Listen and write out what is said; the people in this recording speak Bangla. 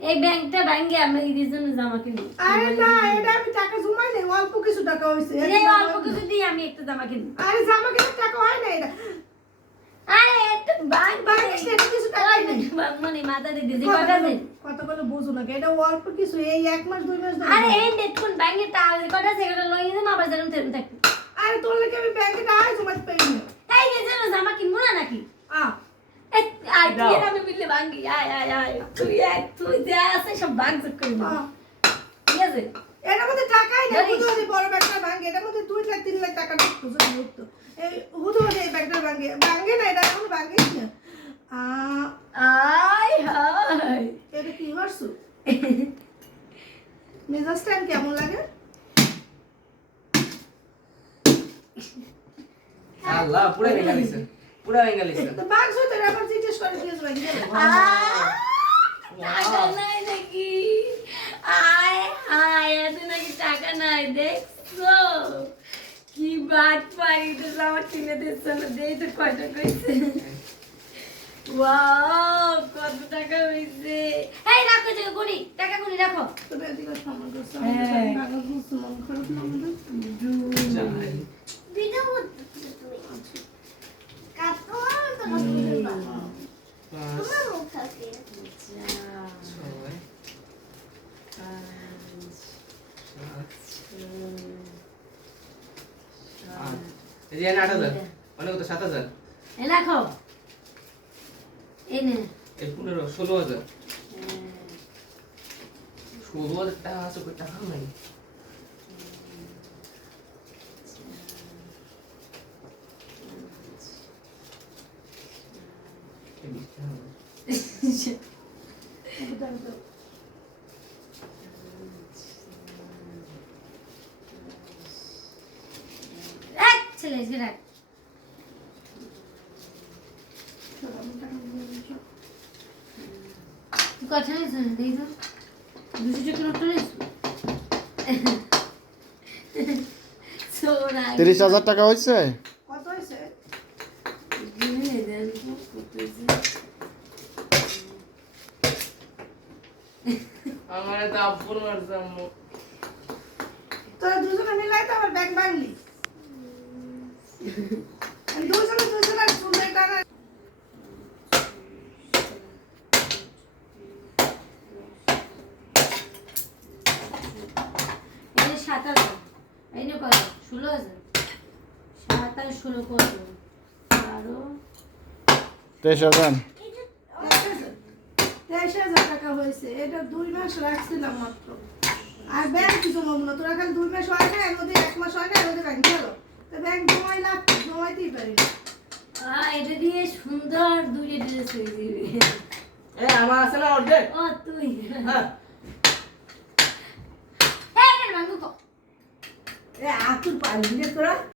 এই ব্যাংকটা ব্যাংকে আমরা ঈদের জন্য জামা কিনি। আরে না এটা আমি টাকা জমাই নাই অল্প কিছু টাকা হয়েছে এই অল্প কিছু দিয়ে আমি একটা জামা কিনবো আরে জামা কেনার টাকা হয় না এটা। আরে একটু ব্যাংক ব্যাংকে সেটা কিছু টাকাই নেই। মানে মাথা দিয়ে দিন কত করে বুঝো না এটা অল্প কিছু এই এক মাস দুই মাস আরে এই দেখুন ব্যাংকে টাকা কটা সেগুলো লইয়ে দিন আবার যেরকম তেরম থাকবে। আরে তোর লাগে আমি ব্যাংকে টাকা জমাতে পারি না তাই যে জন্য জামা কিনবো না নাকি আ এই, আয় তুই দাও। আর আমি আয় আয় আয় তুই এক তুই যা আছে সব ভাঙ করে দিবি। ঠিক আছে? এটার মধ্যে টাকাই না জানিস? বড় ব্যাগটা ভাঙে। এটার মধ্যে দুই লাখ তিন লাখ টাকা ঢুকতো যদি এই হুদু এই ব্যাগটা ভাঙে। ভাঙে না এটা এখন ভাঙে না। আয় হায়। এটা কি হরছু মেজাজটা কেমন লাগে? আল্লাহ পুরা ভেঙে গেছে। পুরা ভেঙে গেছে তো বাঘ হইতে আবার জিজ্ঞেস করে দিয়েছে ভাঙে গেল টাকা নাই নাকি? আয় হায় এত নাকি টাকা নাই দেখছ? কি বাট পারি তো আমার কিনে দিচ্ছে না দেই তো কয়টা কইছে। ওয়াও কত টাকা হইছে। এই রাখো যে গুনি টাকা গুনি রাখো। তোর এদিকে সামান করছে হ্যাঁ। ভাঙা বুঝছে মন খারাপ না আট। হাজার অনেক সাত হাজার এই রাখো এই নে পনেরো ষোলো হাজার ষোলো হাজার টাকা আছে টাকা নাই হবে। এক ছেলে এসে রাখ তুই কথা নিস না দেই তো দুশো টাকা নোট নিস সোনা তিরিশ হাজার টাকা হয়েছে? কত হয়েছে গিনে দেন কত হয়েছে? আমার তো আব্বুর মারছে আম্মু তোরা দুজনে মিলাই তো আবার ব্যাগ ভাঙলি দুজনে যে সাত হাজার। এই নে কত? ষোলো হাজার। সাত আর ষোলো কত? আরও তেইশ হাজার। তেইশ হাজার টাকা হয়েছে। এটা দুই মাস রাখছিলাম মাত্র। আর ব্যাংক কিছু না। তোরা খালি দুই মাস হয় না এর মধ্যে এক মাস হয় না এর মধ্যে ব্যাংক গেল। তো ব্যাংক জমাই লাগ জমাইতেই পারি এটা দিয়ে সুন্দর দুইটা ড্রেস হয়ে দিবি এ আমার আছে না অর্ধেক? ও তুই। হ্যাঁ। এ আতুর পারবি তোরা?